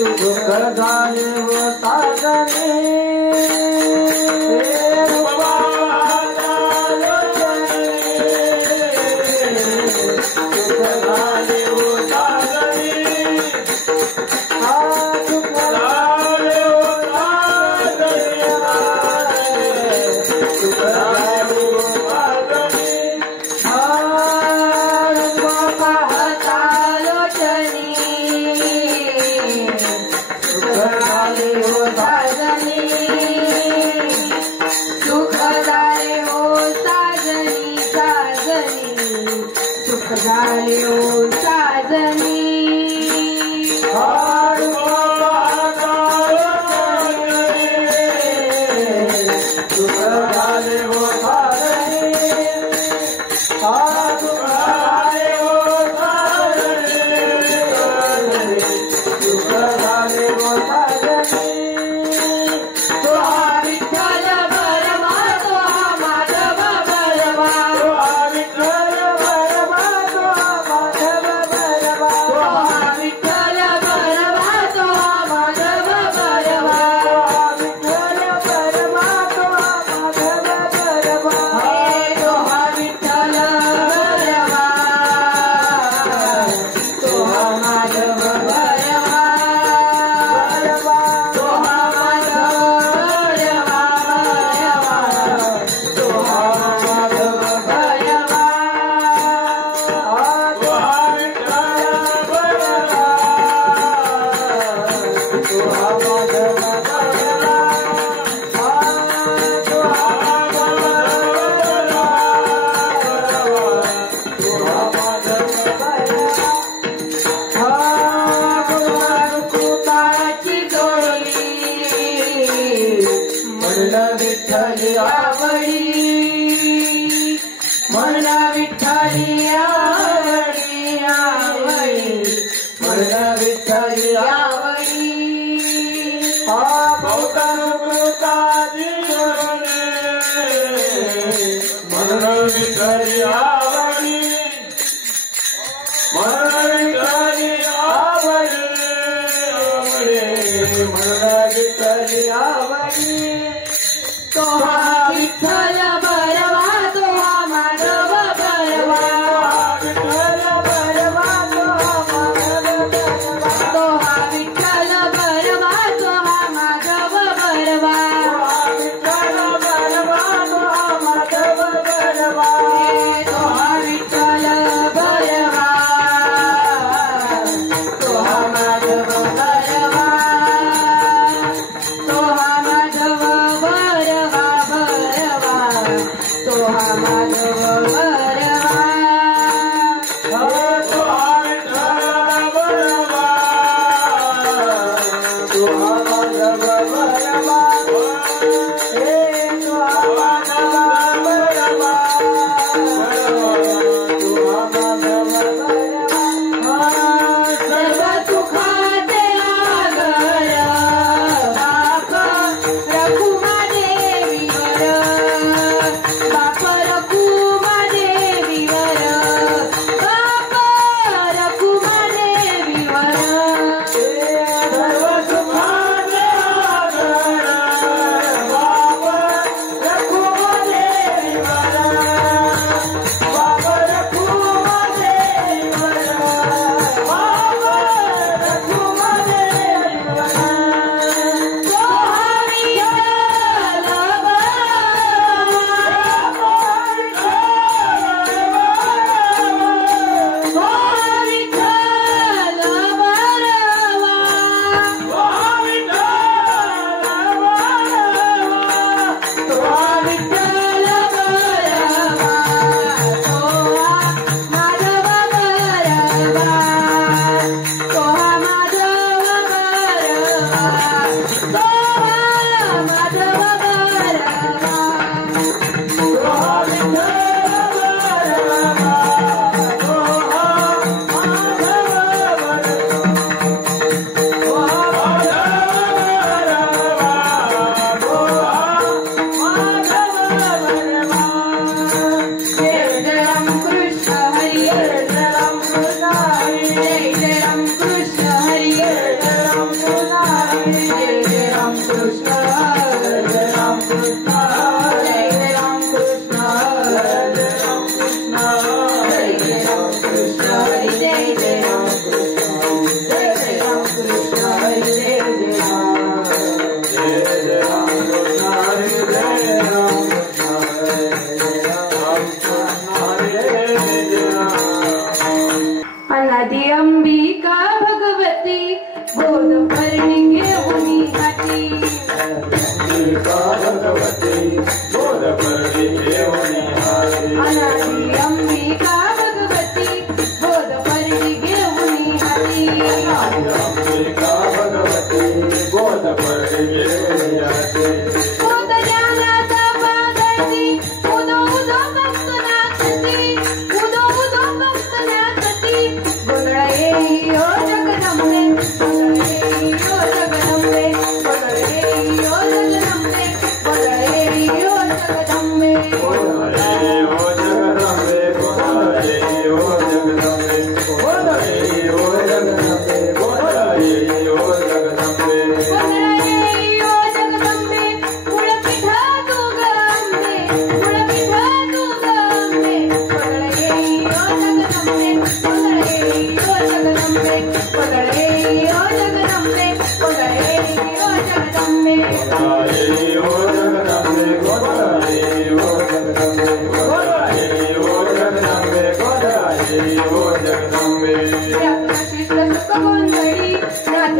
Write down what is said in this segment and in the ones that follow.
सुख झाले व साजने झाले ओ साजनी विठ्ठली आवडी मला विठ्ठली आवडी आवडी मला विठ्ठली आवडी मला विठ्ठली आवडी मला विठ्ठली आवडी मला विठ्ठली आवडी तो हा विठ्ठल बरवा तो हा माधव बरवा विठ्ठल बरवा तो हा माधव बरवा तो हा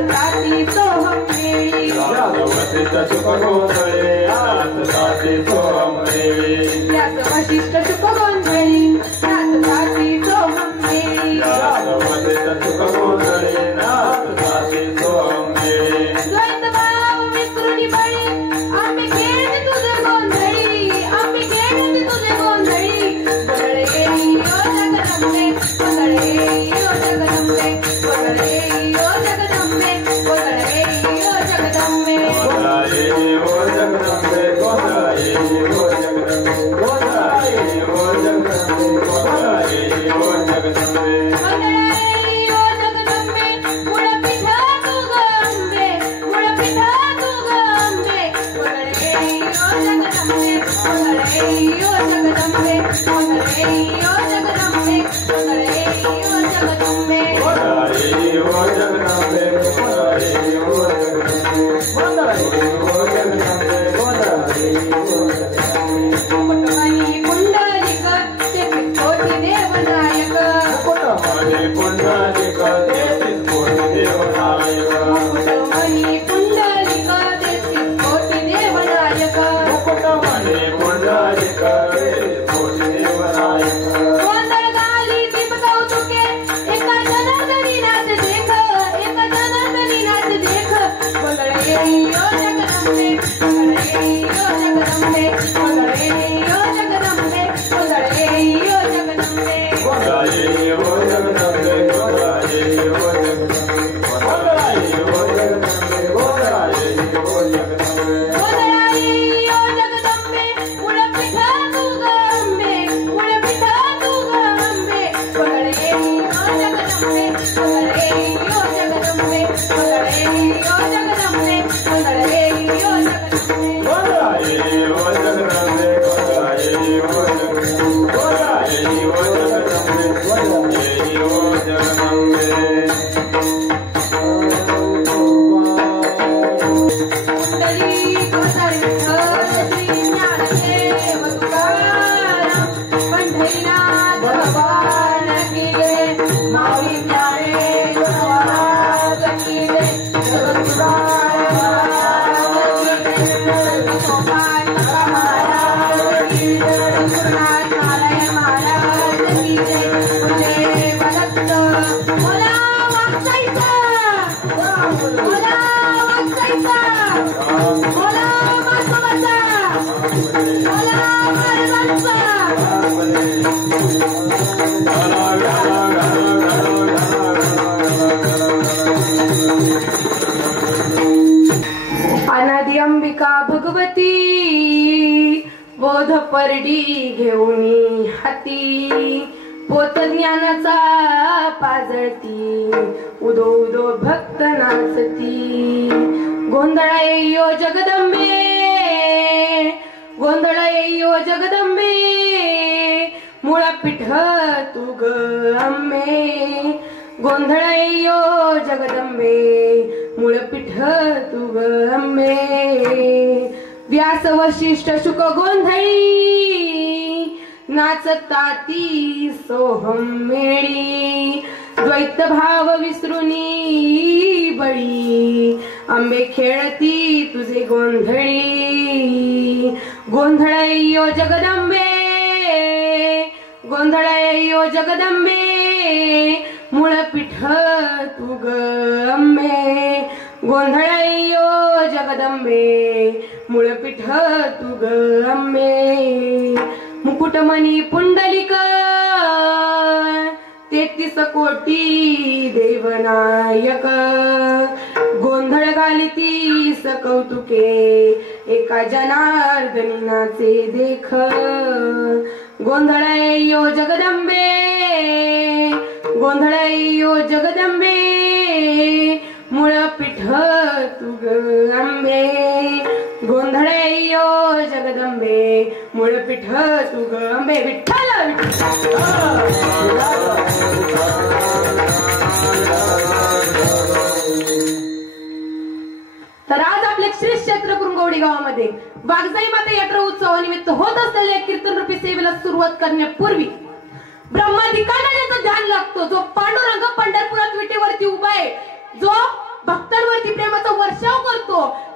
नाचताती सोहमेळी वशिष्ठ सुख गोंधळे नाचताती सोहमेळी वशिष्ठ सुख गोंधळी नाचताती सोहमेळी वशिष्ठ सुख गोंधळे नाचताती सोहमेळी द्वैत भाव विसरुनी बळी आम्ही खेळते तुझे गोंधळी आम्ही खेळते तुझे गोंधळी गोंधळे ओ जगदंबे गोंधळे ओ जगदंबे गोंधळे ओ जगदंबे गोंधळे ओ जगदंबे गोंधळे ओ जगदंबे गोंधळे ओ जगदंबे गोंधळे ओ जगदंबे गोंधळे ओ जगदंबे अनादि अंबिका भगवती बोध परडी घेऊनी हाती पोत ज्ञानाचा पाजळती उदो उदो भक्त नाचती गोंधळ यो जगदंबे गोंधळ यो जगदंबे मुळ पीठ तू ग अंबे गोंधळ यो जगदंबे मूळ पीठ तू ग अंबे व्यास वशिष्ठ शुक गोंधळी नाचताती सोहमेळी द्वैत भाव विसरुनी बळी आंबे खेळती तुझे गोंधळी गोंधळ यो जगदंबे गोंधळ यो जगदंबे मूळ पीठ तू ग अंबे गोंधळ यो जगदंबे मूळ पीठ तू ग अंबे मुकुटमणी पुंडलिक 33 कोटी देवनायक गोंधळ घालिती सकौतुके एका जनार्दनी नाचे देख गोंधळ यो जगदंबे गोंधळ यो जगदंबे मूळ पीठ तू ग अंबे गोंधळ यो जगदंबे मूळ पीठ तू ग अंबे विठ्ठल तर आज आपल्या श्री क्षेत्र कुरुंगवडी गावामध्ये वाघजाई माता यात्रा उत्सवानिमित्त होत असलेल्या कीर्तन रूपी सेवेला सुरुवात करण्यापूर्वी ब्रह्माधिकाऱ्याचं ध्यान लागतो जो पांडुरंग पंढरपुरात विटेवरती उभा आहे जो भक्त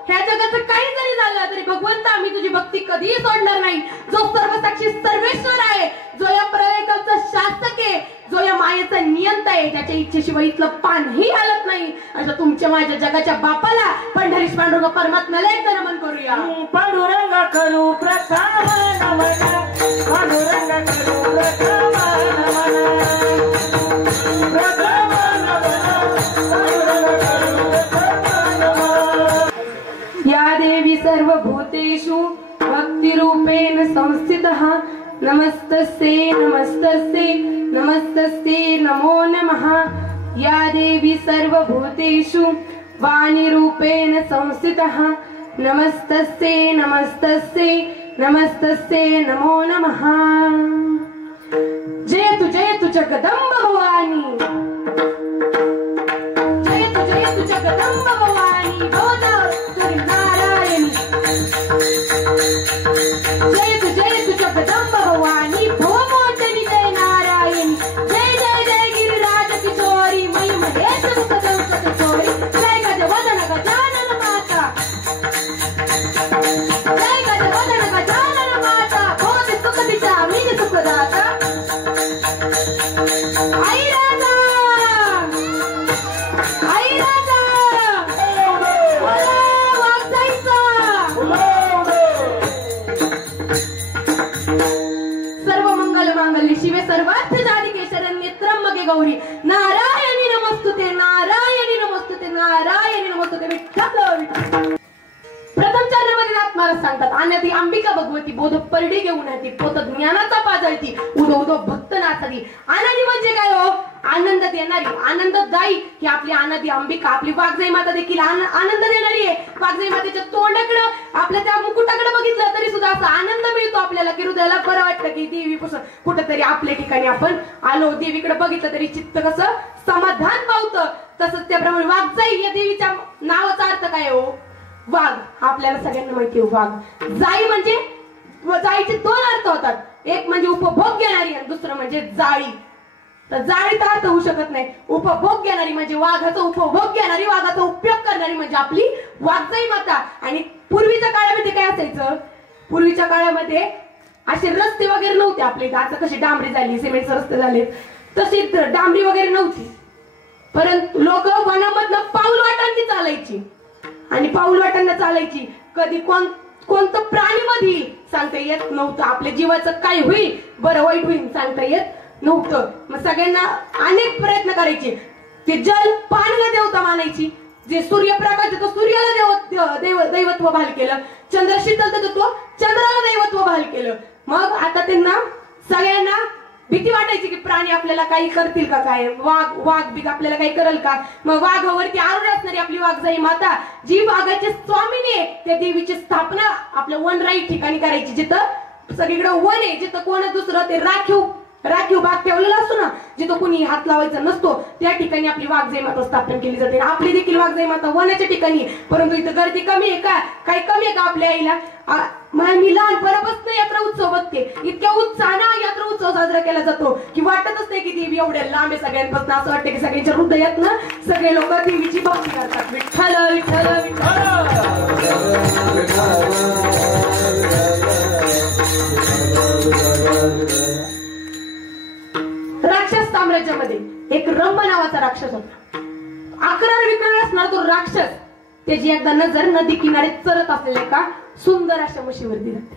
ह्या जगाचं काही जरी झालं तरी भगवंत आम्ही तुझी भक्ती कधीही सोडणार नाही. जो सर्वसाक्षी सर्वेश्वर आहे, जो या प्रलयकालचा शासक आहे, जो या मायेचा नियंता आहे, त्याच्या इच्छेशिवाय इथलं पानही हलत नाही, अशा तुमच्या माझ्या जगाच्या बापाला पंढरीश पांडुरंग परमात्म्याला एकदा नमन करूया. पांडुरंग करू प्रथम नमन, पांडुरंग करू प्रथम नमन, प्रथम नमन, पांडुरंग करू प्रथम नमन. या देवी सर्वभूतेषु भक्तिरूपेण संस्थितः नमस्तस्यै नमस्तस्यै नमस्तस्यै नमो नमः. या देवी सर्वभूतेषु वाणीरूपेण संस्थितः नमस्तस्यै नमस्तस्यै नमस्तस्यै नमो नमः. जय तु जगदंब भवानी, जय तु जगदंब भवानी, बोल तुरी नारायणी. जय तु जगदंब भवानी, भो मोठनी जय नारायणी. जय गिरिराज किशोरी, मयी महेश मुख किशोरी. जय गजवदन गजानन माता, जय गजवदन गजानन माता, भोज सुख दिशा मीन सुखदाता. आई राजा, आई राजा, वागजायचा. सर्व मंगल मांगल्ये शिवे सर्वार्थ साधिके शरण्ये त्र्यंबके गौरी नारायणी नमस्तुते, नारायणी नमस्तुते, नारायणी नमस्तुते. विठ्ठल विठ्ठल. प्रथम चरणामध्ये नाथ महाराज सांगतात, आनंदी अंबिका भगवती बोध परडी घेऊन येते, पोत ज्ञानाचा पाजळती, उदो उदो भक्त नाचती. आनंदी म्हणजे काय हो? आनंद देणारी, आनंददायी. ही आपली आनंदी अंबिका, आपली वाघजाई माता देखील आनंद देणारी आहे. वाघजाई मातेच्या तोंडाकडं, आपल्या त्या मुकुटाकडे बघितलं तरी सुद्धा असा आनंद मिळतो आपल्याला की हृदयाला बरं वाटतं की देवी कुठंतरी आपल्या ठिकाणी आपण आलो. देवीकडे बघितलं तरी चित्त कसं समाधान पावतं. तसंच त्याप्रमाणे वाघजाई या देवीच्या नावाचा अर्थ काय हो? वाघ. आपल्याला सगळ्यांना माहिती आहे वाघ. जाई म्हणजे, जाळीचे दोन अर्थ होतात, एक म्हणजे उपभोग घेणारी आणि दुसरं म्हणजे जाळी. तर जाळी तर अर्थ होऊ शकत नाही. उपभोग घेणारी म्हणजे वाघाचा उपभोग घेणारी, वाघाचा उपयोग करणारी म्हणजे आपली वाघजाई माता. आणि पूर्वीच्या काळामध्ये काय असायचं? पूर्वीच्या काळामध्ये असे रस्ते वगैरे नव्हते आपले. आता कशी डांबरी झाली, सिमेंटचे रस्ते झाले, तशी डांबरी वगैरे नव्हती. परंतु लोक वनामधनं पाऊल वाटांनी चालायची आणि पाऊल वाटांना चालायची. कधी कोणतं प्राणी मध्ये सांगता येत नव्हतं. आपल्या जीवाचं काय होईल, बरं वाईट होईल सांगता येत नव्हतं. मग सगळ्यांना अनेक प्रयत्न करायचे. ते जल पाण्याला देवता मानायची, जे सूर्यप्रकाश तो सूर्याला दैवत्व बहाल केलं, चंद्र शीतल तो चंद्राला दैवत्व बहाल केलं. मग आता त्यांना सगळ्यांना भीती वाटायची की प्राणी आपल्याला काही करतील का, काय वाघ बीघ आपल्याला काही करेल का. मग वाघावरती आरूढ असणारी आपली वाघजाई माता, जी वाघाची स्वामीने, त्या देवीची स्थापना आपल्या वनराई ठिकाणी करायची, जिथं सगळीकडे वन आहे, जिथं कोण दुसरं ते राखीव बाग ठेवलेला असतो ना, जिथं कोणी हात लावायचा नसतो, त्या ठिकाणी आपली वाघजाई माता स्थापन केली जाते. आपली देखील वाघजाई माता वनाच्या ठिकाणी. परंतु इथं गर्दी कमी आहे का, काही कमी आहे का आपल्या आईला? मी लहानपणापासून यात्रा उत्सव बघते, इतक्या उत्साहानं यात्रा उत्सव साजरा केला जातो की वाटतच नाही की देवी एवढ्या लांब आहे सगळ्यांपासून. असं वाटतं की सगळ्यांच्या हृदयातनं सगळे लोक देवीची भक्ती करतात. विठ्ठल विठ्ठल विठ्ठल. राक्षस साम्राज्यामध्ये एक रंभ नावाचा राक्षस होता. अकरार विकरार असणार तो राक्षस. त्याची एकदा नजर नदी किनारे चरत असलेल्या एका सुंदर अशा म्हशीवरती जाते.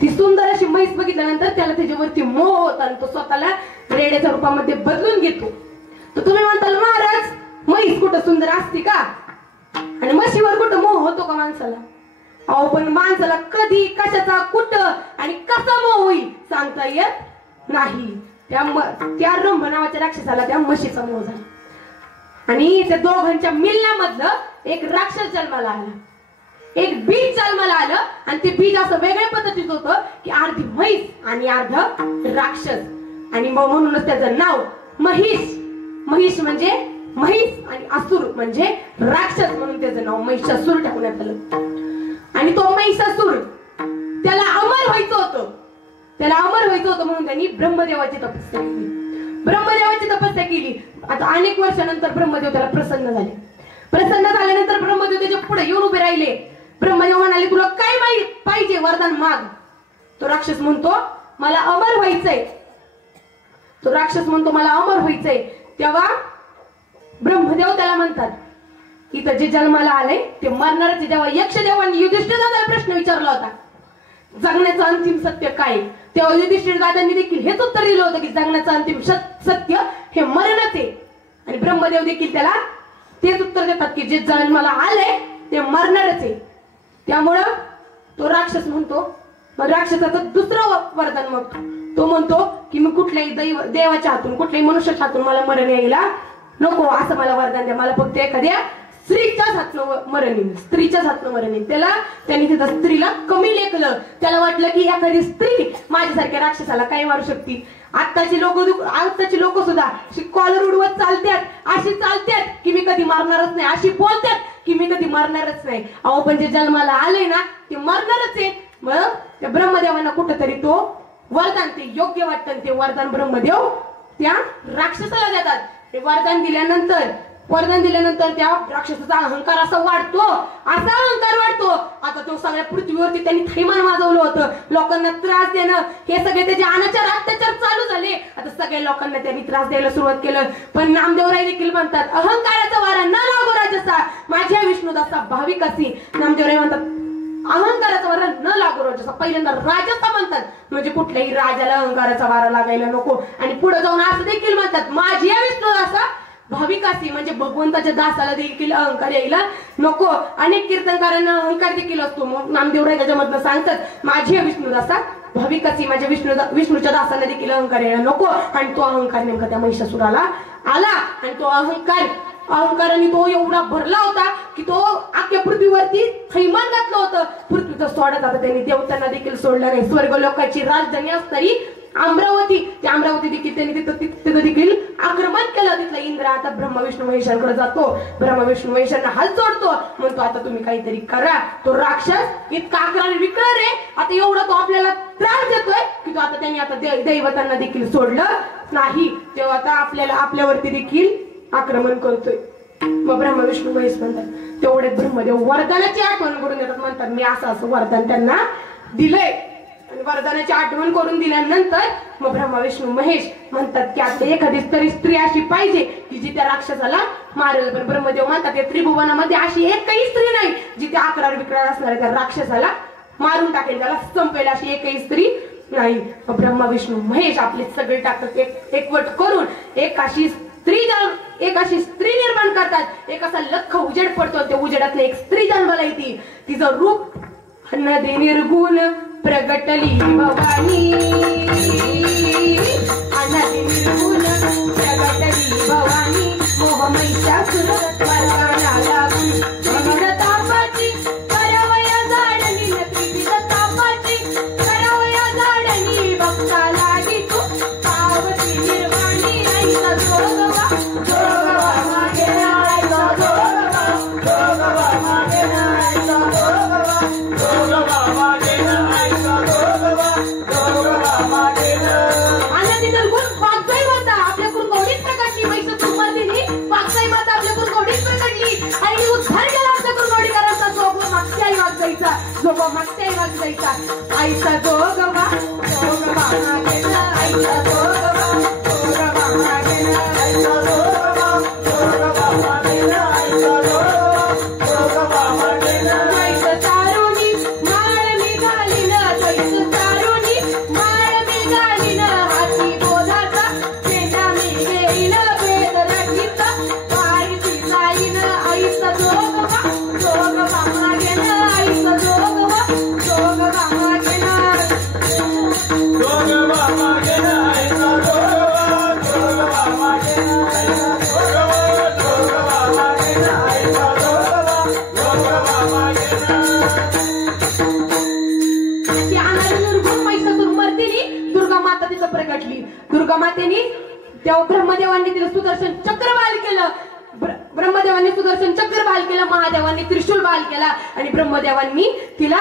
ती सुंदर अशी म्हैस बघितल्यानंतर त्याला त्याच्यावरती मोह होता आणि तो स्वतःला रेड्याच्या रूपामध्ये बदलून घेतो. तर तुम्ही म्हणताल महाराज, म्हैस कुठं सुंदर असते का आणि म्हशीवर कुठं मोह होतो का माणसाला? अहो, पण माणसाला कधी कशाचा कुठं आणि कसा मोह होईल सांगता येत नाही. त्या रंभ नावाच्या राक्षसाला त्या म्हशीचा मोह झाला आणि त्या दोघांच्या मिलनामधलं एक राक्षस जन्माला आला. एक बीज जन्माला आलं आणि ते बीज असं वेगळ्या पद्धतीत होतं की अर्धी म्हैस आणि अर्ध राक्षस. आणि म्हणूनच त्याचं नाव महिष. महिष म्हणजे महिष आणि असुर म्हणजे राक्षस, म्हणून त्याचं नाव महिषासुर टाकण्यात आलं. आणि तो महिषासुर त्याला अमर व्हायचं होतं. म्हणून त्यांनी ब्रह्मदेवाची तपस्या केली. आता अनेक वर्षानंतर ब्रह्मदेव त्याला प्रसन्न झाले. प्रसन्न झाल्यानंतर ब्रह्मदेव त्याच्या पुढे येऊन उभे राहिले. ब्रह्मदेव म्हणाले तुला काय पाहिजे वरदान माग. तो राक्षस म्हणतो मला अमर व्हायचंय. तो राक्षस म्हणतो मला अमर व्हायचंय. तेव्हा ब्रह्मदेव त्याला म्हणतात इथं जे जन्माला आले ते मरणारच. जेव्हा यक्षदेवांनी युधिष्ठिराला प्रश्न विचारला होता जगण्याचं अंतिम सत्य काय, तेव्हा युधिष्ठिर दादांनी देखील हेच उत्तर दिलं होतं की जगण्याचं अंतिम सत्य हे मरणच आहे. आणि ब्रह्मदेव देखील त्याला तेच उत्तर देतात की जे जन्माला आले ते मरणारच आहे. त्यामुळं तो राक्षस म्हणतो, मग राक्षसाचं दुसरं वरदान मग तो म्हणतो की मी कुठल्याही देवाच्या हातून कुठल्याही मनुष्याच्या हातून मला मरण यायला नको, असं मला वरदान द्या. मला फक्त एखाद्या स्त्रीच्याच हातनं मरण येईल, स्त्रीच्याच हातनं मरण येईल. त्यांनी तिथं स्त्रीला कमी लेखलं. त्याला वाटलं की एखादी स्त्री माझ्यासारख्या राक्षसाला काय मारू शकते. आत्ताची लोक सुद्धा कॉलर उडवत चालतात, अशी चालतात की मी कधी मारणारच नाही, अशी बोलतात की मी कधी मारणारच नाही. अहो पण जे जन्माला आले ना ते मरणारच आहे. मग त्या ब्रह्मदेवांना कुठंतरी तो वरदान ते योग्य वाटतं, ते वरदान ब्रह्मदेव त्या राक्षसाला देतात. ते वरदान दिल्यानंतर त्या राक्षसाचा अहंकार असा वाढतो, असा अहंकार वाढतो. आता तो सगळ्या पृथ्वीवरती त्यांनी थैमान माजवलं होतं. लोकांना त्रास देणं हे सगळे त्याचे अत्याचार चालू झाले. आता सगळ्या लोकांना त्यांनी त्रास द्यायला सुरुवात केलं. पण नामदेवराय देखील म्हणतात अहंकाराचा वारा न लागो राजसा माझ्या विष्णुदासा भाविकासी. नामदेवराय म्हणतात अहंकाराचा वारा न लागो राजसा. पहिल्यांदा राजसा म्हणतात म्हणजे कुठल्याही राजाला अहंकाराचा वारा लागायला नको. आणि पुढे जाऊन असं देखील म्हणतात माझी विष्णुदासा भाविकासी म्हणजे भगवंताच्या दासाला देखील अहंकार यायला नको. अनेक कीर्तनकारांना अहंकार देखील असतो. मग नामदेवराय त्याच्यामधनं सांगतात माझी विष्णुदासा भाविकासी, माझ्या विष्णूच्या दासाला देखील अहंकार यायला नको. आणि तो अहंकार नेमका त्या महिषासुराला आला. आणि तो अहंकाराने तो एवढा भरला होता की तो अख्ख्या पृथ्वीवरती थैमान घातलं होतं. पृथ्वीचं सोडत आता त्यांनी देवतांना देखील सोडलं नाही. स्वर्ग लोकांची राजधानी असणारी अमरावती, त्या अमरावती देखील त्यांनी तिथं देखील आक्रमण केलं. तिथला इंद्र आता ब्रह्मा विष्णू महेशांकडे जातो. ब्रह्मा विष्णू महेशांना हात जोडतो, म्हणतो आता तुम्ही काहीतरी करा. तो राक्षस इतका अक्रारी विकार आहे, आता एवढा तो आपल्याला त्रास देतोय की तो आता त्यांनी आता दैवतांना देखील सोडलं नाही. तेव्हा आता आपल्यावरती देखील आक्रमण करतोय. मग ब्रह्मा विष्णू महेश म्हणतात तेवढे ब्रह्मदेव वरदानाची आठवण करून देतात. म्हणतात मी असं वरदान त्यांना दिलंय. आणि वरदानाची आठवण करून दिल्यानंतर मग ब्रह्मा विष्णू महेश म्हणतात की आता एखादी तरी स्त्री अशी पाहिजे की जी त्या राक्षसाला मारेल. पण ब्रह्मदेव म्हणतात या त्रिभुवनामध्ये अशी एकही स्त्री नाही जी त्या अक्रार विक्रार असणाऱ्या त्या राक्षसाला मारून टाकेल, त्याला संपेल. अशी एकही स्त्री नाही. मग ब्रह्मा विष्णू महेश आपले सगळे टाकतात एकवट करून एक अशी स्त्री निर्माण करतात. एक असा लख उजेड पडतो. त्या उजेडातली एक स्त्री जन्माला येते. तिचं रूप नदी निर्गुण प्रगटली भवानी, नदी निर्गुण प्रगटली भवानी. मोह महिषासुर मर्दाना लागून त्रिविध तापाची करावया झाडणी, त्रिविध तापाची करावया झाडणी. भक्ता लागी तू पावती निर्वाणी. ऐसा जोगवा जोगवा मागे ऐसा जोगवा जोगवा मागे ऐसा जोगवा जोगवा मागे ऐसा जोगवा जोगवा मागे. आणि तिथं गुण वागजाई होता आपल्याकडून गौडीत प्रकटली. महिषासुर मर्दिनी वागजाई माता आपल्याकडून गौडीत प्रकटली. आणि उद्धार केला आपल्याकडून गौडीकरांचा. जोगवा मागच्याही वागजाईचा, जोगवा मागच्याही वागजाईचा. ऐसा जोगवा जोगवा मागे ऐसा जोगवा जोगवा मागे ऐसा जोगवा जोगवा मागे ऐसा जोगवा जोगवा मागे. ऐसा तारुणी माळ मी घालीन, ऐसा तारुणी माळ मी घालीन. हाती बोधाचा पेंडा मी घेईन, वेद रगीचा वारीची जाईन. ऐसा जोगवा जोगवा मागे ऐसा जोगवा जोगवा मागे. जोगवा मागे ऐसा जोगवा जोगवा मागे ऐसा जोगवा जोगवा मागे ऐसा जोगवा जोगवा मागे. अशी अनादी निर्गुण महिषासुर मर्दिनी दुर्गा माता तिथं प्रगटली. दुर्गा मातेनी तेव्हा ब्रह्मदेवांनी तिला सुदर्शन चक्र बहाल केलं. ब्रह्मदेवांनी सुदर्शन चक्र बहाल केलं, महादेवांनी त्रिशूल बहाल केला. आणि ब्रह्मदेवांनी तिला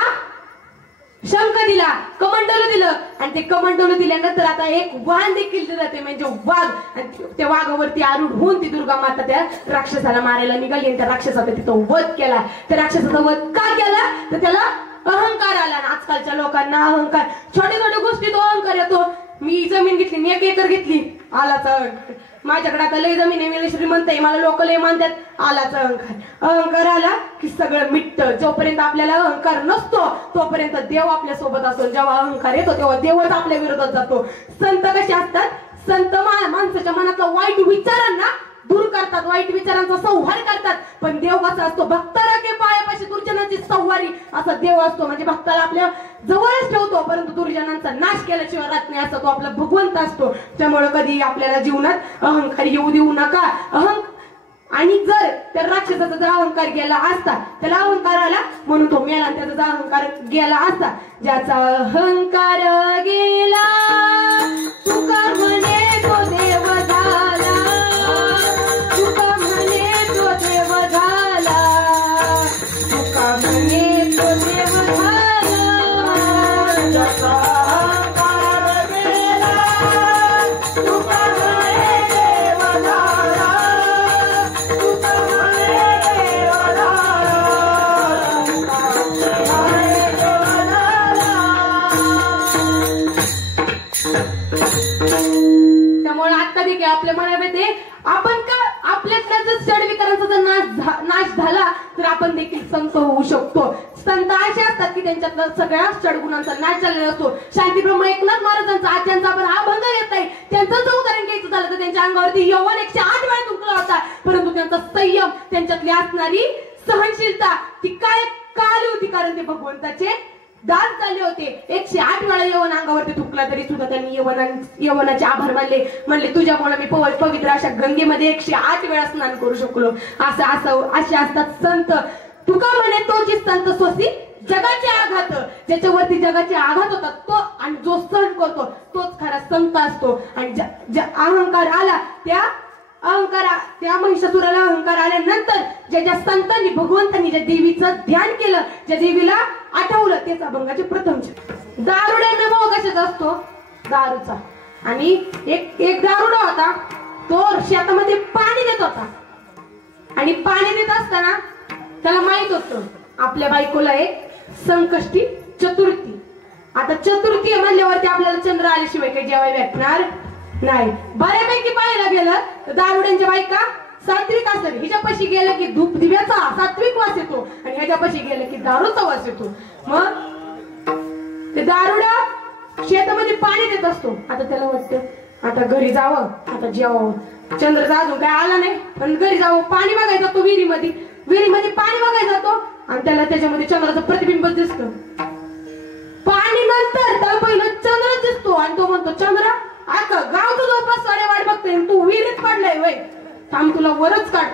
शंख दिला, कमंडलू दिलं आणि ते कमंडलू दिल्यानंतर आता एक वाहन देखील दिलं, ते म्हणजे वाघ. आणि त्या वाघावरती आरूढ होऊन ती दुर्गा माता त्या राक्षसाला मारायला निघाली आणि त्या राक्षसाचा तिथं वध केला. त्या राक्षसाचा वध का केला तर त्याला अहंकार आला. आणि आजकालच्या लोकांना अहंकार, छोट्या छोट्या गोष्टीत अहंकार येतो. मी जमीन घेतली, मी 1 एकर घेतली, आलाच अहंकार. माझ्याकडे आता लय जमीन आहे, मी श्रीमंत आहे, मला लोक लय मानतात, आलाच अहंकार. अहंकार आला की सगळं मिटतं. जोपर्यंत आपल्याला अहंकार नसतो तोपर्यंत देव आपल्या सोबत असतो. जेव्हा अहंकार येतो तेव्हा देवच आपल्या विरोधात जातो. संत कसे असतात? संत माणसाच्या मनातला वाईट विचारांना दूर करतात, वाईट विचारांचा संहार करतात. पण देव कसा असतो? भक्ताला के पायापाशी दुर्जनाची संहारी असा देव असतो. म्हणजे भक्ताला आपल्या जवळच ठेवतो परंतु दुर्जनांचा नाश केल्याशिवाय राहत नाही असा तो आपला भगवंत असतो. त्यामुळे कधी आपल्याला जीवनात अहंकार येऊ देऊ नका. आणि जर त्या राक्षसाचा जर अहंकार गेला असता, त्याला अहंकार आला म्हणून तो मेला, त्याचा जर अहंकार गेला असता, ज्याचा अहंकार गेला तुका म्हणे तो देव झाला, तुका म्हणे तो देव झाला, तुका म्हणे तो देव झाला. ज्याचा अहंकार गेला तुका म्हणे देव झाला, तुका म्हणे देव झाला, तुका म्हणे देव झाला. त्यामुळे आता देखील आपल्या मनामध्ये आपण का आपल्यातल्या जर षडविकारांचा जर नाश झाला तर आपण देखील संत होऊ शकतो. संत असे असतात की त्यांच्यातल्या सगळ्या षडगुणांचा नाश झालेला असतो. शांतीब्रह्म एकनाथ महाराजांचा आज्यांचा आपण हा भंग येत नाही. त्यांचं जर उदाहरण घ्यायचं झालं तर त्यांच्या अंगावरती यवन 108 वेळा तुटला होता, परंतु त्यांचा संयम, त्यांच्यातली असणारी सहनशीलता ती काय काल होती, कारण ते भगवंताचे दान झाले होते. 108 वेळा यवन अंगावरती थुकला तरी सुद्धा त्यांनी यवनाचे आभार मानले. म्हणले तुझ्यामुळे मी पवित्र अशा गंगेमध्ये 108 वेळा स्नान करू शकलो. असे असतात संत. तुका म्हणे तोची संत सोसी जगाचे आघात. ज्याच्यावरती जगाचे आघात होतात तो आणि जो सहन करतो तोच खरा संत असतो. आणि अहंकार आला त्या महिषासुराला अहंकार आल्यानंतर ज्या संतांनी भगवंतांनी ज्या देवीचं ध्यान केलं, ज्या देवीला आठवलं, तेच अभंगाचे प्रथम. दारुड्यांना मोह कशाचा असतो? दारूचा. आणि एक दारुडा होता, तो शेतामध्ये पाणी देत होता आणि पाणी देत असताना त्याला माहित होतं आपल्या बायकोला एक संकष्टी चतुर्थी. आता चतुर्थी म्हणल्यावरती आपल्याला चंद्र आल्याशिवाय काही जेवायला भेटणार नाही. बऱ्यापैकी पाहायला गेलं तर दारुड्यांच्या बायका सात्विक असतात. हिच्यापाशी गेलं की धूप दिव्याचा सात्विक वास येतो आणि ह्याच्यापाशी गेलं की दारूचा वास येतो. मग ते दारुडा शेतामध्ये पाणी देत असतो. आता त्याला वाटतं आता घरी जावं, आता जेवावं. चंद्र अजून काय आला नाही पण घरी जावं. पाणी बघायला जातो विहिरीमध्ये पाणी बघायला जातो आणि त्याला त्याच्यामध्ये चंद्राचं प्रतिबिंब दिसतं. पाणी नंतर त्याला पहिलं चंद्र दिसतो आणि तो म्हणतो चंद्र आता गावचं जवळपास साडे वाट बघतोय, तू विहिरीत पडलाय वय, थांब तुला वरच काढ.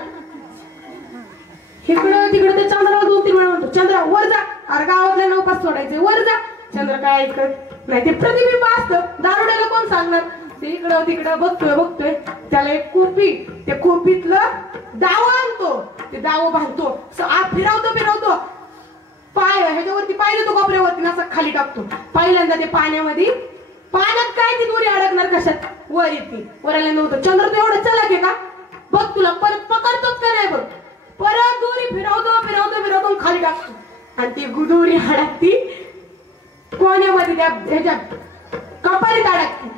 इकडं तिकडं ते चंद्राला 2-3 वेळा म्हणतो चंद्रा वर जा, अरे गावातल्या 9 पास सोडायचे, वर जा. चंद्र काय ऐकत नाही, ते प्रतिबिंब असतं. दारुड्याला कोण सांगणार? ते इकडं तिकडं बघतोय. त्याला एक कोपी, त्या कोपीतलं दाव आणतो, ते दाव बांधतो, फिरवतो पाय ह्याच्यावरती पाय देतो कोपऱ्यावरती असं खाली टाकतो. पहिल्यांदा ते पाण्यात काय ती दोरी अडकणार कशात? वर येते. वर आल्यानं होतं चंद्र तू एवढं चलाक आहे का? बघ तुला परत पकडतोच का नाही बघ. परत दोरी फिरवतो खाली टाकतो आणि ती दोरी अडकती कोण्यामध्ये, त्या ह्याच्या कपारीत अडकती.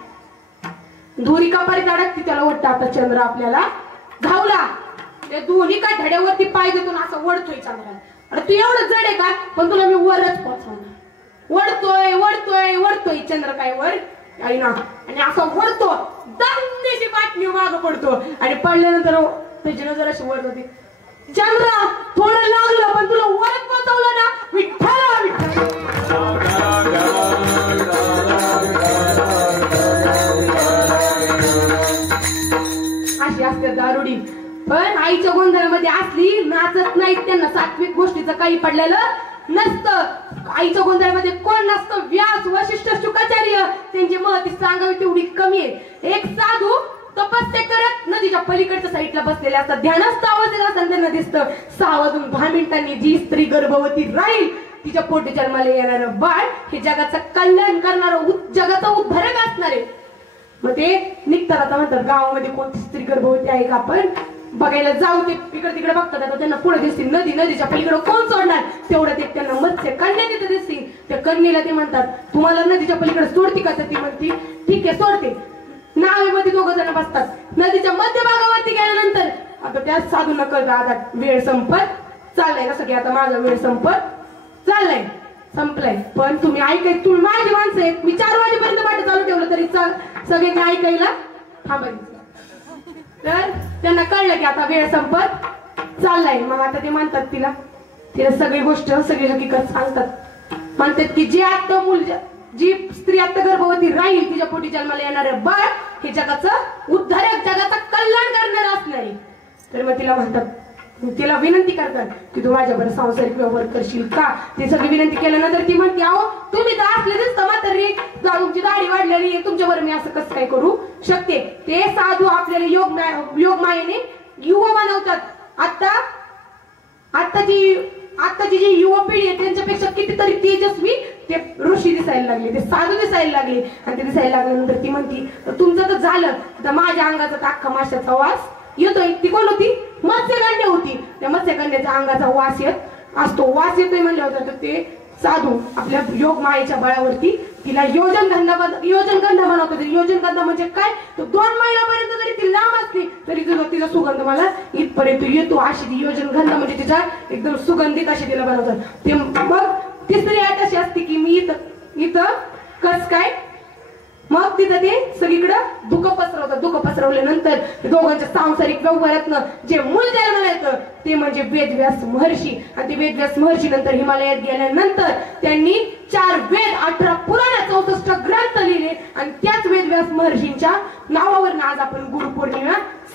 दोरी कपारीत अडकती. त्याला वाटतं आता चंद्र आपल्याला धावला. त्या दोन्ही काय धड्यावरती पाय देतो असं वडतोय चंद्राला. अरे तू एवढं जड आहे का? पण तुला मी वरच पोहोचवणार. वडतोय चंद्र काय वर ना आणि असं वडतो, दंदेशी बाटली माग पडतो आणि पडल्यानंतर त्याची नजर अशी वर होती. चंद्र थोडं लागलं पण तुला वरच पोहोचवलं ना. विठ्ठल अशी असते दारुडी. पण आईच्या गोंधळामध्ये असली नाचत नाहीत. त्यांना सात्विक गोष्टीचं काही पडलेलं नसतं. आईच्या गोंधळामध्ये कोण नसतं? व्यास, वशिष्ठ, शुकाचार्य. त्यांची महती सांगावी तेवढी कमी आहे. एक साधू तपस्या करत नदीच्या पलीकडच्या साईडला बसलेले असतात. ध्यानस्थ अवस्थेत असताना त्यांना दिसतं 6 वाजून 10 मिनिटांनी जी स्त्री गर्भवती राहील तिच्या पोटी जन्माला येणारं बाळ हे जगाचं कल्याण करणारं जगाचा उद्धारक असणार आहे. मग ते निघतात. आता म्हणतात गावामध्ये कोणती स्त्री गर्भवती आहे का आपण बघायला जाऊ. ते इकडे तिकडे बघतात. आता त्यांना पुढे दिसतील नदी, नदीच्या पलीकडे कोण सोडणार तेवढं ते त्यांना मत्स्य कन्या तिथे दिसतील. त्या कन्येला ते म्हणतात तुम्हाला नदीच्या पलीकडे सोडती का? तर ती म्हणती ठीक आहे सोडते. नावेमध्ये दोघ जण बसतात. नदीच्या मध्यभागावरती गेल्यानंतर आता त्या साधूंना कळतं आता वेळ संपत चाललाय. कसं की आता माझा वेळ संपत चाललाय, संपलाय. पण तुम्ही ऐकाय, तुम्ही माझी माणसं आहेत. मी 4 वाजेपर्यंत पाठ चालू ठेवलं तरी सगळ्यांनी ऐकायला थांबायचं. तर त्यांना कळलं की आता वेळ संपत चाललाय. मग आता ते म्हणतात तिला सगळी गोष्ट सगळी हकीकत सांगतात. म्हणतात की जी स्त्री आता गर्भवती राहील तिच्या पोटी जन्माला येणारं बाळ हे जगाचं उद्धारक, जगाचा कल्याण करणार असणार आहे. तर मग तिला म्हणतात, तिला विनंती करतात की तू माझ्याबरोबर सांसारिक व्यवहार करशील का? ती सगळी विनंती केल्यानंतर ती म्हणते अहो तुम्ही तर असले दिसतं म्हातारी, तुमची दाढी वाढलेली आहे, तुमच्याबरोबर मी असं कसं काय करू शकते? ते साधू आपल्याला योग मायेने युवा बनवतात. आत्ताची जी युवा पिढी आहे त्यांच्यापेक्षा कितीतरी तेजस्वी ते ऋषी दिसायला लागले, ते साधू दिसायला लागले. आणि ते दिसायला लागल्यानंतर ती म्हणती तुमचं तर झालं, तर माझ्या अंगाचा तर अख्खा माशाचा वास येतोय. ती कोण होती? मत्स्यकन्या होती. त्या मत्स्यकन्याच्या अंगाचा वास येत असतो. वास येतोय म्हणलं होतं तर ते साधू आपल्या योग मायेच्या बळावरती तिला योजनगंधा बनवतो. योजनगंधा म्हणजे काय? तर 2 मैलापर्यंत जरी ती लांब असली तरी तिचा सुगंध मला इथपर्यंत येतो. अशी ती योजनगंधा म्हणजे तिचा एकदम सुगंधित अशी तिला बनवतात. ते मग तिसरी अट अशी असते की मी इथं कस काय, मग तिथं ते सगळीकडं दुःख पसरवतात. दुःख पसरवल्यानंतर दोघांच्या सांसारिक व्यवहारातनं जे मूल जन्माला येतं ते म्हणजे वेदव्यास महर्षी. आणि ते वेदव्यास महर्षी नंतर हिमालयात गेल्यानंतर त्यांनी 4 वेद, 18 पुराण, 64 ग्रंथ लिहिले. आणि त्याच वेदव्यास महर्षींच्या नावावरून आज आपण गुरुपौर्णिमा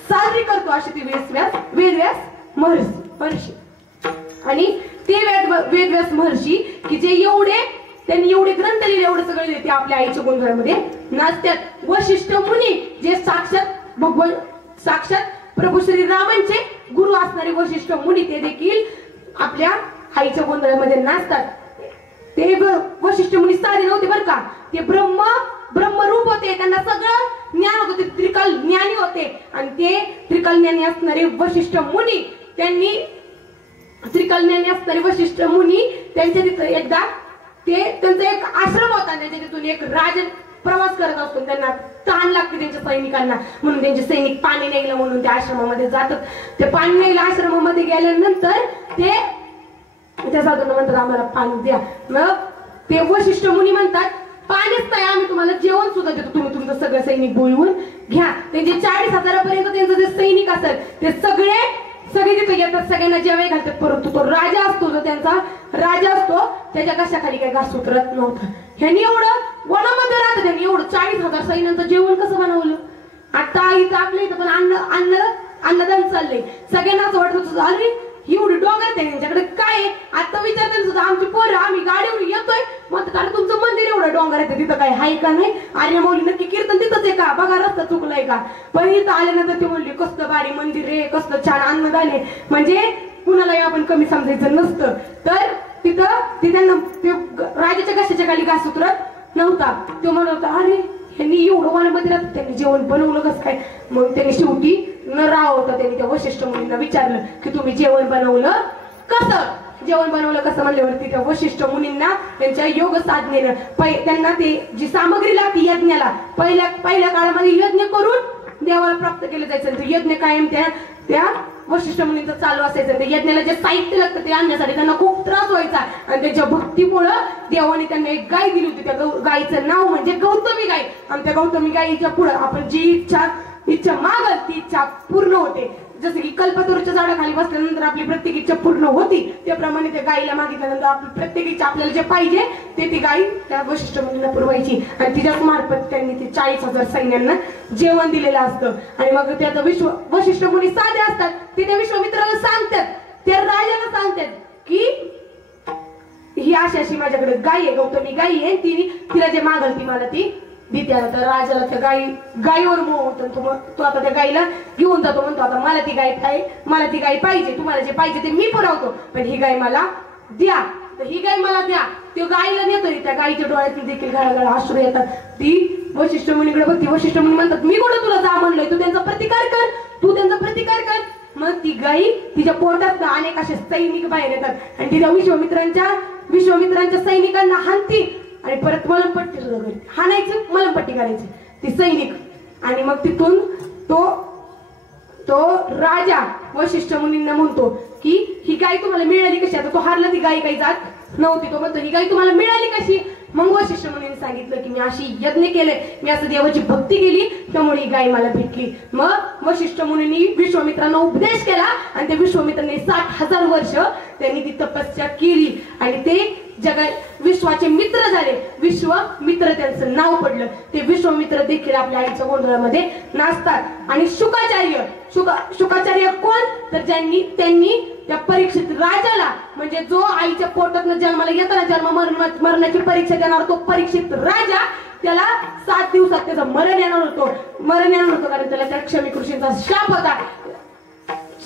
साजरी करतो. अशी ती वेदव्यास महर्षी. आणि ते वेदव्यास महर्षी की जे त्यांनी एवढे ग्रंथ लिहिले, एवढं सगळं लिहिले, ते आपल्या आईच्या गोंधळामध्ये नाचतात. वशिष्ठ मुनी जे साक्षात प्रभू श्रीरामांचे गुरु असणारे वशिष्ठ मुनी ते देखील आपल्या आईच्या गोंधळामध्ये नाचतात. ते वशिष्ठ मुनी साधे नव्हते बरं का, ते ब्रह्मरूप होते. त्यांना सगळं ज्ञान होते, त्रिकाल ज्ञानी होते. आणि ते त्रिकाल ज्ञानी असणारे वशिष्ठ मुनी त्यांच्या तिथं एकदा त्यांचा एक आश्रम होता. त्याच्या तिथून एक राजन प्रवास करत असतो. त्यांना तहान लागते त्यांच्या सैनिकांना, म्हणून त्यांचे सैनिक पाणी न्यायला म्हणून त्या आश्रमामध्ये जातात. ते पाणी न्यायला आश्रमामध्ये गेल्यानंतर त्या साधूंना म्हणतात आम्हाला पाणी द्या. मग ते वशिष्ठ मुनी म्हणतात पाणीच नाही, आम्ही तुम्हाला जेवण सुद्धा देतो, तुम्ही तुमचं सगळं सैनिक बोलवून घ्या. त्यांचे 40,000 त्यांचं जे सैनिक असेल ते सगळे तिथे येतात, सगळ्यांना जेवाय घालतात. परंतु तो राजा असतो, जो त्यांचा राजा असतो, त्याच्या कशाखाली काही घास उतरत नव्हता. ह्यांनी एवढं वनामध्ये राहतं, त्यांनी एवढं 40,000 सैन्यांचं जेवण कसं बनवलं? आता इथं आपल्या इथं पण अन्नदान चाललंय. सगळ्यांना असं वाटत होतं अरे एवढी डोंगर त्यांच्याकडे काय? आता विचारतात सुद्धा आमची पोरं, आम्ही गाडीवर येतोय म्हणतात अरे तुमचं मंदिर एवढं डोंगर आहे तिथं काही आहे का नाही? अरे मौली नक्की कीर्तन तिथंच आहे का? बघा रस्ता चुकलाय का? पण इथं आल्यानंतर ते म्हणले कसलं भारी मंदिर आहे, कसलं छान अन्नदान आहे. म्हणजे कुणालाही आपण कमी समजायचं नसतं. तर तिथं त्यांना ते राजाच्या कशाच्या खाली घास उतरत नव्हता. तो म्हणत होता अरे यांनी एवढं वनामध्ये राहतात, त्यांनी जेवण बनवलं कसं काय? मग त्यांनी शेवटी न राव होता त्यांनी त्या वशिष्ठ मुलींना विचारलं की तुम्ही जेवण बनवलं कसं? जेवण बनवलं कसं म्हणल्यावरती त्या वशिष्ठ मुनींना त्यांच्या योग साधनेनं त्यांना ते जी सामग्री लागते यज्ञाला, पहिल्या काळामध्ये यज्ञ करून देवाला प्राप्त केलं जायचं. ते यज्ञ कायम त्या वशिष्ठ मुनींचं चालू असायचं. ते यज्ञाला जे साहित्य लागतं ते आणण्यासाठी त्यांना खूप त्रास व्हायचा. आणि त्यांच्या भक्तीमुळं देवाने त्यांना एक गाय दिली होती. त्या गायीचं नाव म्हणजे गौतमी गाय. आणि त्या गौतमी गायीच्या पुढं आपण जी इच्छा मागल ती इच्छा पूर्ण होते. जसं की कल्पतरूच्या झाडाखाली बसल्यानंतर आपली प्रत्येक इच्छा पूर्ण होती, त्याप्रमाणे त्या गायीला मागितल्यानंतर आपली प्रत्येक इच्छा आपल्याला जे पाहिजे ती गायी त्या वशिष्ठ मुनींना पुरवायची. आणि तिच्याच मार्फत त्यांनी ते 40,000 सैन्यांना जेवण दिलेलं असतं. आणि मग त्याचं वशिष्ठ मुनी साधे असतात. ते त्या विश्वामित्राला सांगतात, त्या राजाला सांगतात की ही अशी माझ्याकडे गाय आहे, गौतमी गायी आहे, तिला जे मागल ती मला ती देते. तर राजाला त्या गायीवर मोह होतो. तो आता त्या गायीला घेऊन जातो. म्हणतो आता मला ती गाय पाहिजे, तुम्हाला जे पाहिजे ते मी पुरवतो, पण ही गाय मला द्या. तर ही गाय मला द्या. तो गायीला नेतोय, त्या गायीच्या डोळ्यातून देखील गळगळ अश्रू येतात. ती वशिष्ठ मुनीकडे बघती. वशिष्ठ मुनी म्हणतात मी कुठं तुला जा म्हणलोय, तू त्यांचा प्रतिकार कर, तू त्यांचा प्रतिकार कर. मग ती गाई तिच्या पोटात अनेक असे सैनिक बाहेर येतात आणि तिला विश्वामित्रांच्या सैनिकांना हाणती आणि परत मलमपट्टी सुद्धा करते. हाणायचं, मलमपट्टी करायची ती सैनिक. आणि मग तिथून तो राजा वशिष्ठ मुनींना म्हणतो की ही गाय तुम्हाला मिळाली कशी. आता तो हारला, ती गाय काही जात नव्हती. तो म्हणतो ही गाय तुम्हाला मिळाली कशी. मग वशिष्ठ मुनींनी सांगितलं की मी अशी यज्ञ केले, मी असं देवाची भक्ती केली, त्यामुळे ही गाय मला भेटली. मग वशिष्ठ मुनींनी विश्वामित्रांना उपदेश केला आणि ते विश्वामित्रांनी 60,000 वर्ष त्यांनी ती तपस्या केली आणि ते विश्वाचे मित्र झाले. विश्वामित्र त्यांचं नाव पडलं. ते विश्वामित्र देखील आपल्या आईच्या गोंधळामध्ये नाचतात. आणि शुकाचार्य कोण, तर त्यांनी त्या परीक्षित राजाला, म्हणजे जो आईच्या पोटातनं जन्माला येताना जन्म मरणाची परीक्षा देणार तो परीक्षित राजा, त्याला 7 दिवसात त्याचं मरण येणार होतं कारण त्याला त्या क्षमिक ऋषींचा शाप होता.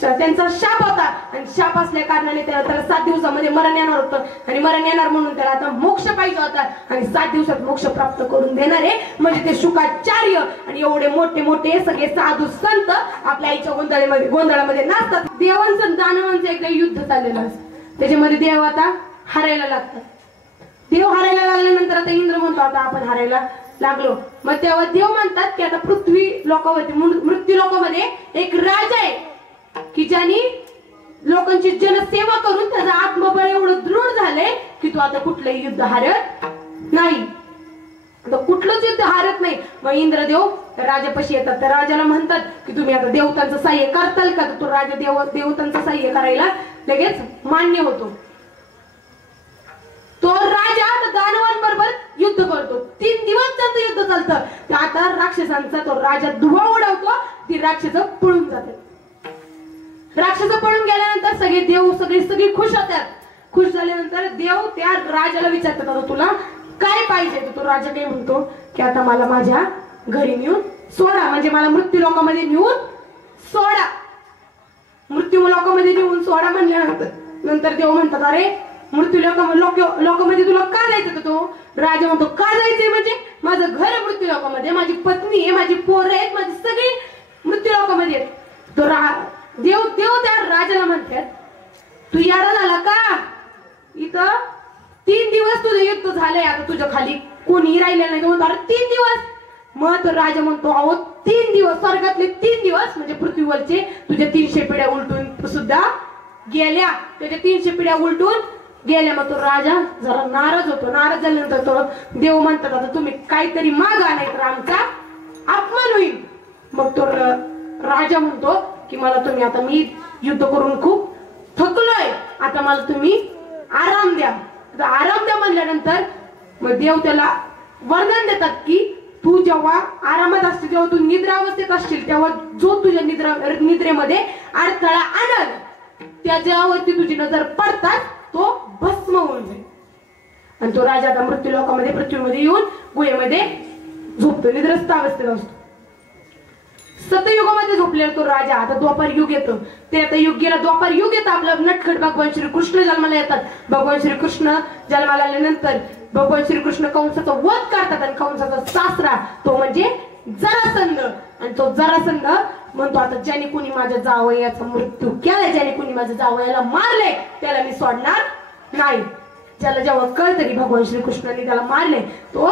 त्यांचा शाप होता आणि शाप असल्या कारणाने त्याला 7 दिवसामध्ये मरण येणार होतं. आणि मरण येणार म्हणून त्याला आता मोक्ष पाहिजे होता आणि 7 दिवसात मोक्ष प्राप्त करून देणारे म्हणजे ते शुकाचार्य. आणि एवढे मोठे मोठे सगळे साधू संत आपल्या आईच्या गोंधळामध्ये नाचतात. देवांचं दानवांचं एक युद्ध चाललेलं असतं, त्याच्यामध्ये देव आता हारायला लागतात. देव हारायला लागल्यानंतर आता इंद्र म्हणतो आता आपण हारायला लागलो. मग तेव्हा देव म्हणतात की आता पृथ्वी लोकावरती मृत्यू लोकामध्ये एक राजा आहे की ज्यांनी लोकांची जनसेवा करून त्याचा आत्मबळ एवढं दृढ झालंय की तो आता कुठलंही युद्ध हारत नाही, कुठलंच युद्ध हारत नाही. मग इंद्रदेव राजापाशी येतात. त्या राजाला म्हणतात की तुम्ही आता देवतांचं सहाय्य करताल का. तो राजा देवतांचं सहाय्य करायला लगेच मान्य होतो. तो राजा आता दानवांबरोबर युद्ध करतो. 3 दिवस त्यांचं युद्ध चालतं. आता राक्षसांचा तो राजा धुवा उडवतो. ती राक्षस पळून जातात. राक्षस पळून गेल्यानंतर सगळे देव सगळी खुश होतात. खुश झाल्यानंतर देव त्या राजाला विचारतात आता तुला काय पाहिजे. तो राजा काय म्हणतो की आता मला माझ्या घरी नेऊन सोडा, म्हणजे मला मृत्यू लोकांमध्ये नेऊन सोडा. मृत्यू लोकांमध्ये नेऊन सोडा म्हणल्यानंतर देव म्हणतात अरे मृत्यू लोकांमध्ये तुला का जायचं. तो राजा म्हणतो का जायचंय म्हणजे माझं घर आहे मृत्यू लोकांमध्ये, माझी पत्नी आहे, माझी पोरं आहेत, माझी सगळी मृत्यू लोकांमध्ये आहेत. तो देव त्या राजाला म्हणतात तू यारा झाला का. इथं 3 दिवस तुझं युद्ध झालंय, आता तुझ्या खाली कोणी राहिलेलं नाही. तो म्हणतो अरे 3 दिवस. मग तो राजा म्हणतो अहो 3 दिवस, स्वर्गातले 3 दिवस म्हणजे पृथ्वीवरचे तुझ्या 300 पिढ्या उलटून सुद्धा गेल्या. त्याच्या 300 पिढ्या उलटून गेल्या. मग तो राजा जरा नाराज होतो. नाराज झाल्यानंतर तो देव म्हणतात आता तुम्ही काहीतरी मागा नाही तर आमचा अपमान होईल. मग तो राजा म्हणतो की मला तुम्ही आता मी युद्ध करून खूप थकलोय, आता मला तुम्ही आराम द्या. आराम द्या म्हणल्यानंतर मग देव त्याला वरदान देतात की तू जेव्हा आरामात असशील, जेव्हा तू निद्रावस्थेत असशील, तेव्हा जो तुझ्या निद्रेमध्ये अडथळा आणल त्याच्यावरती तुझी नजर पडतात तो भस्म होऊन जाईल. आणि तो राजा आता मृत्यू लोकांमध्ये पृथ्वीमध्ये येऊन गुहेमध्ये झोपतो, निद्रस्थ अवस्थेत असतो. सतयुगामध्ये झोपलेला तो राजा आता द्वापार युग येतो. ते आता युग गेला, द्वापार युग येतं. आपलं नटखट भगवान श्रीकृष्ण जन्माला येतात. भगवान श्रीकृष्ण जन्माला आल्यानंतर भगवान श्रीकृष्ण कंसाचा वध करतात आणि कंसाचा सासरा तो म्हणजे जरासंध. आणि तो जरासंध म्हणतो आता ज्याने कुणी माझ्या जावयाचा मृत्यू केलाय, ज्याने कुणी माझ्या जावयाला मारले त्याला मी सोडणार नाही. ज्याला जेव्हा कळतं की भगवान श्रीकृष्णाने त्याला मारले तो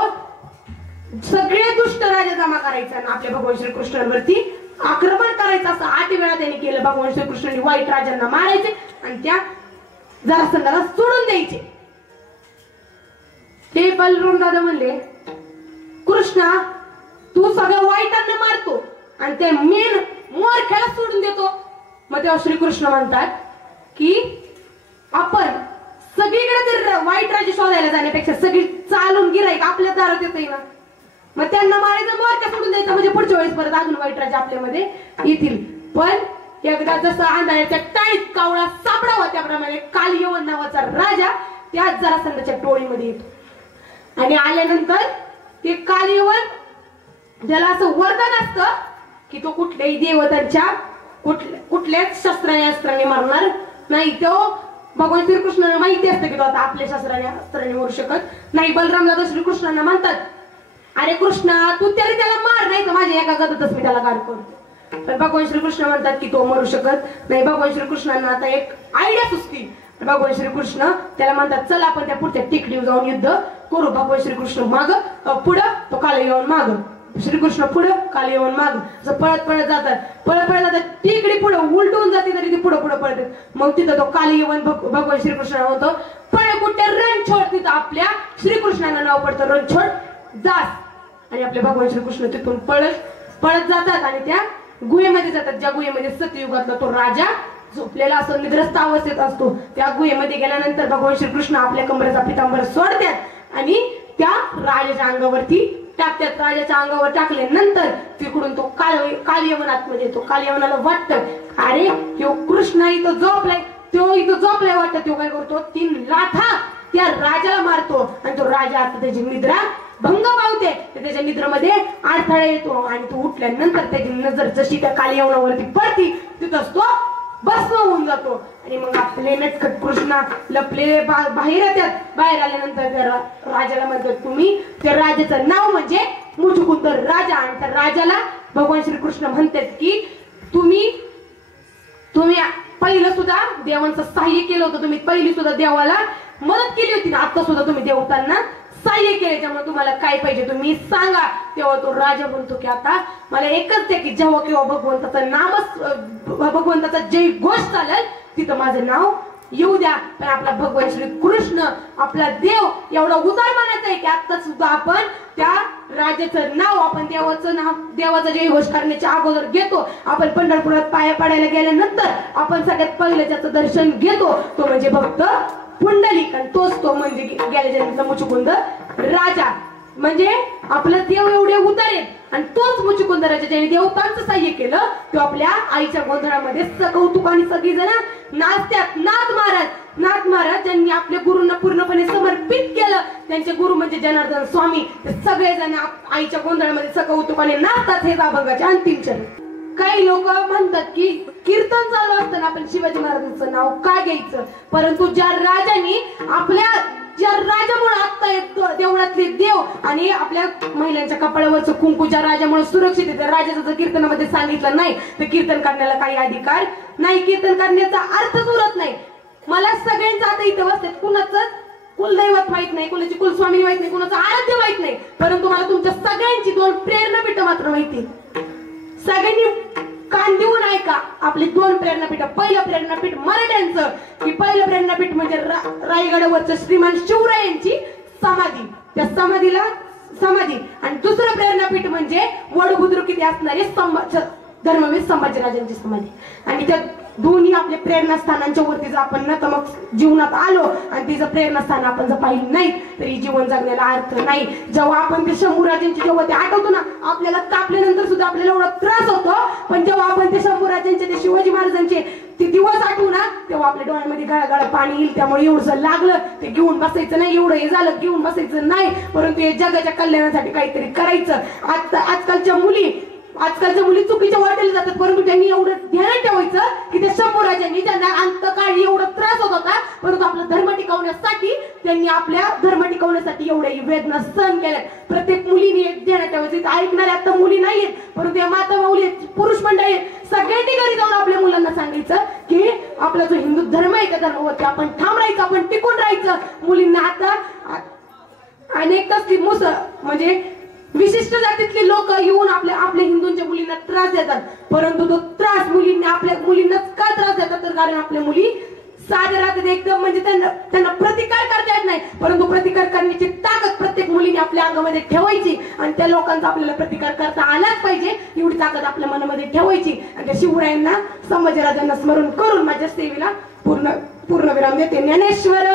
सगळे दुष्ट राजा जमा करायचा आणि आपल्या भगवान श्रीकृष्णांवरती आक्रमण करायचं. असं 8 वेळा त्यांनी केलं. भगवान श्रीकृष्णांनी वाईट राजांना मारायचे आणि त्या जरासंधाला सोडून द्यायचे. ते बलराम दादा म्हणले कृष्णा तू सगळ्या वाईटांना मारतो आणि ते मेन मोरख्याला सोडून देतो. मग तेव्हा श्रीकृष्ण म्हणतात की आपण सगळीकडे जर वाईट राजे शोधायला जाण्यापेक्षा सगळी चालून गिराईक आपल्या दारात येते ना, मग त्यांना मारायचं, मोरक्या सोडून द्यायचं, म्हणजे पुढच्या वेळेस परत अजून वाईट राजे आपल्यामध्ये येतील. पण एकदा जसं आंधळ्याच्या टाळीत कावळा सापडावा त्याप्रमाणे कालयवन नावाचा राजा त्या जरासंधाच्या टोळीमध्ये येतो. आणि आल्यानंतर ते कालयवन ज्याला असं वरदान असतं की तो कुठल्याही देवतांच्या कुठल्याच शस्त्राने मारणार नाही. तो भगवान श्रीकृष्णांना माहिती असतं की तो आता आपल्या शस्त्राने मरू शकत नाही. बलराम दादा श्रीकृष्णांना म्हणतात, अरे कृष्णा तू तरी त्याला मार, नाही तर माझ्या एका गदातच मी त्याला गार करतो. पण भगवान श्रीकृष्ण म्हणतात की तो मरू शकत नाही. भगवान श्रीकृष्णांना आता एक आयडिया सुचती. भगवान श्रीकृष्ण त्याला म्हणतात, चल आपण त्या पुढच्या टेकडीवर जाऊन युद्ध करू. भगवान श्रीकृष्ण माग पुढं, तो काल येऊन माग. श्रीकृष्ण पुढं, काल येऊन माग. असं पळत पळत जातात. टेकडी पुढं उलटून जाते तरी ती पुढं पुढं पळते. मग तिथं तो काल येऊन भगवान श्रीकृष्ण म्हणतो, पळ कुठे रणछोड. तिथं आपल्या श्रीकृष्णांना नाव पडतं रणछोड दास. आणि आपले भगवान श्रीकृष्ण तिथून पळत जातात आणि त्या गुहेमध्ये जातात, ज्या गुहेमध्ये सतयुगातला तो राजा झोपलेला असतो, निद्रस्थ अवस्थेत असतो. त्या गुहेमध्ये गेल्यानंतर भगवान श्रीकृष्ण आपल्या कमरेचा पितांबर सोडतात आणि त्या राजाच्या अंगावरती टाकतात. राजाच्या अंगावर टाकल्यानंतर तिकडून तो कालयवनात म्हणजे तो कालयवनाला वाटतं, अरे तो कृष्ण इथं झोपलाय वाटतं. तो काय करतो, 3 लाथा त्या राजाला मारतो आणि तो राजा आता त्याची निद्रा भंग पावते. त्याच्या निद्रेमध्ये अडथळा येतो आणि तो उठल्यानंतर त्याची नजर जशी त्या कालयवनावरती पडती तिथंच तो भस्म होऊन जातो. आणि मग आपले नटखट कृष्णा लपलेले बाहेर येतात. बाहेर आल्यानंतर त्या राजाला म्हणतात, तुम्ही त्या राजाचं नाव म्हणजे मुचुकुंद राजा. आणि त्या राजाला भगवान श्रीकृष्ण म्हणतात की तुम्ही पहिलं सुद्धा देवांचं सहाय्य केलं होतं, तुम्ही पहिली सुद्धा देवाला मदत केली होती ना, आता सुद्धा तुम्ही देवतांना सहाय्य केले, त्यामुळे तुम्हाला काय पाहिजे तुम्ही सांगा. तेव्हा तो राजा म्हणतो की आता मला एकच द्या की जेव्हा किंवा भगवंताचा जय घोष चालेल तिथं माझं नाव येऊ द्या. पण आपला भगवान श्री कृष्ण आपला देव एवढा उदार मानायचा आहे की आता सुद्धा आपण त्या राजाचं नाव, आपण देवाचा जय घोष करण्याच्या अगोदर घेतो. आपण पंढरपुरात पाया पडायला गेल्यानंतर आपण सगळ्यात पहिलं ज्याचं दर्शन घेतो तो म्हणजे भक्त पुंडलिक. आणि तोच तो म्हणजे गेल्या जन्माचा मुचुकुंद राजा. म्हणजे आपला देव एवढे उदार आहेत आणि तोच मुचुकुंद राजा ज्याने देवतांचं सहाय्य केलं, तो आपल्या आईच्या गोंधळामध्ये कौतुकाने सगळी जण नाचतात. नाथ महाराज ज्यांनी आपल्या गुरूंना पूर्णपणे समर्पित केलं, त्यांचे गुरु म्हणजे जनार्दन स्वामी, ते सगळेजण आईच्या गोंधळामध्ये कौतुकाने नाचतात. हे अभंगाचे अंतिम चरण. काही लोक म्हणतात की कीर्तन चालू असताना आपण शिवाजी महाराजांचं नाव का घ्यायचं, परंतु ज्या राजामुळे आता देवळातले देव आणि आपल्या महिलांच्या कपाळावरचं कुंकू ज्या राजामुळे सुरक्षित आहे, त्या राजाचं जर कीर्तनामध्ये सांगितलं नाही तर कीर्तन करण्याला काही अधिकार नाही. कीर्तन करण्याचा अर्थच उरत नाही. मला सगळ्यांचं आता इथं बसतात, कुणाचं कुलदैवत माहित नाही, कुणाची कुलस्वामी माहित नाही, कुणाचं आराध्य माहित नाही, परंतु मला तुमच्या सगळ्यांची 2 प्रेरणापीठ मात्र माहिती. सगळ्यांनी कान देऊन ऐका. आपली 2 प्रेरणापीठ. पहिलं प्रेरणापीठ मराठ्यांचं की पहिलं प्रेरणापीठ म्हणजे रायगडावरचं श्रीमान शिवरायांची समाधी, त्या समाधी. आणि दुसरं प्रेरणापीठ म्हणजे वडबुद्रुक इथे असणारे धर्मवीर संभाजीराजांची समाधी. आणि त्या दोन्ही आपल्या प्रेरणास्थानांच्या वरती जर आपण नतमक जीवनात आलो आणि तिचं प्रेरणास्थान आपण जर पाहिलं नाही तरी जीवन जगण्याला अर्थ नाही. जेव्हा आपण ते शंभूराजांची जेव्हा ते आठवतो ना, आपल्याला कापल्यानंतर सुद्धा आपल्याला एवढा त्रास होतो, पण जेव्हा आपण ते शंभूराजांचे ते शिवाजी महाराजांचे ते दिवस आठवू ना, तेव्हा आपल्या डोळ्यामध्ये गळगळ पाणी येईल. त्यामुळे एवढं लागलं ते घेऊन बसायचं नाही, एवढं हे झालं घेऊन बसायचं नाही, परंतु हे जगाच्या कल्याणासाठी काहीतरी करायचं. आजकालच्या मुली चुकीच्या वाटेला जातात, परंतु त्यांनी एवढं ध्यानात ठेवायचं की त्या शंभूराजांनी ज्यांना अंतकाळी एवढा त्रास होत होता, परंतु आपला धर्म टिकवण्यासाठी त्यांनी आपल्या धर्म टिकवण्यासाठी एवढ्या वेदना सहन केल्या. प्रत्येक मुलीने ध्यानात ठेवायचं. ऐकणाऱ्या आता मुली नाहीयेत, परंतु या माता माऊली पुरुष मंडळी सगळ्यांनी घरी जाऊन आपल्या मुलांना सांगायचं की आपला जो हिंदू धर्म आहे त्या धर्मावरती आपण ठाम राहायचं, आपण टिकून राहायचं. मुलींना आता अनेक म्हणजे विशिष्ट जातीतले लोक येऊन आपल्या हिंदूंच्या मुलींना त्रास देतात, परंतु तो त्रास आपल्या मुलींनाच का त्रास देतात, तर कारण आपल्या मुली साध्या राहतात एकदम. म्हणजे त्यांना प्रतिकार करता येत नाही, परंतु प्रतिकार करण्याची ताकद प्रत्येक मुलीने आपल्या अंगामध्ये ठेवायची आणि त्या लोकांचा आपल्याला प्रतिकार करता आलाच पाहिजे एवढी ताकद आपल्या मनामध्ये ठेवायची. आणि त्या शिवरायांना संभाजीराजांना स्मरण करून माझ्या सेवेला पूर्ण विराम देते. ज्ञानेश्वर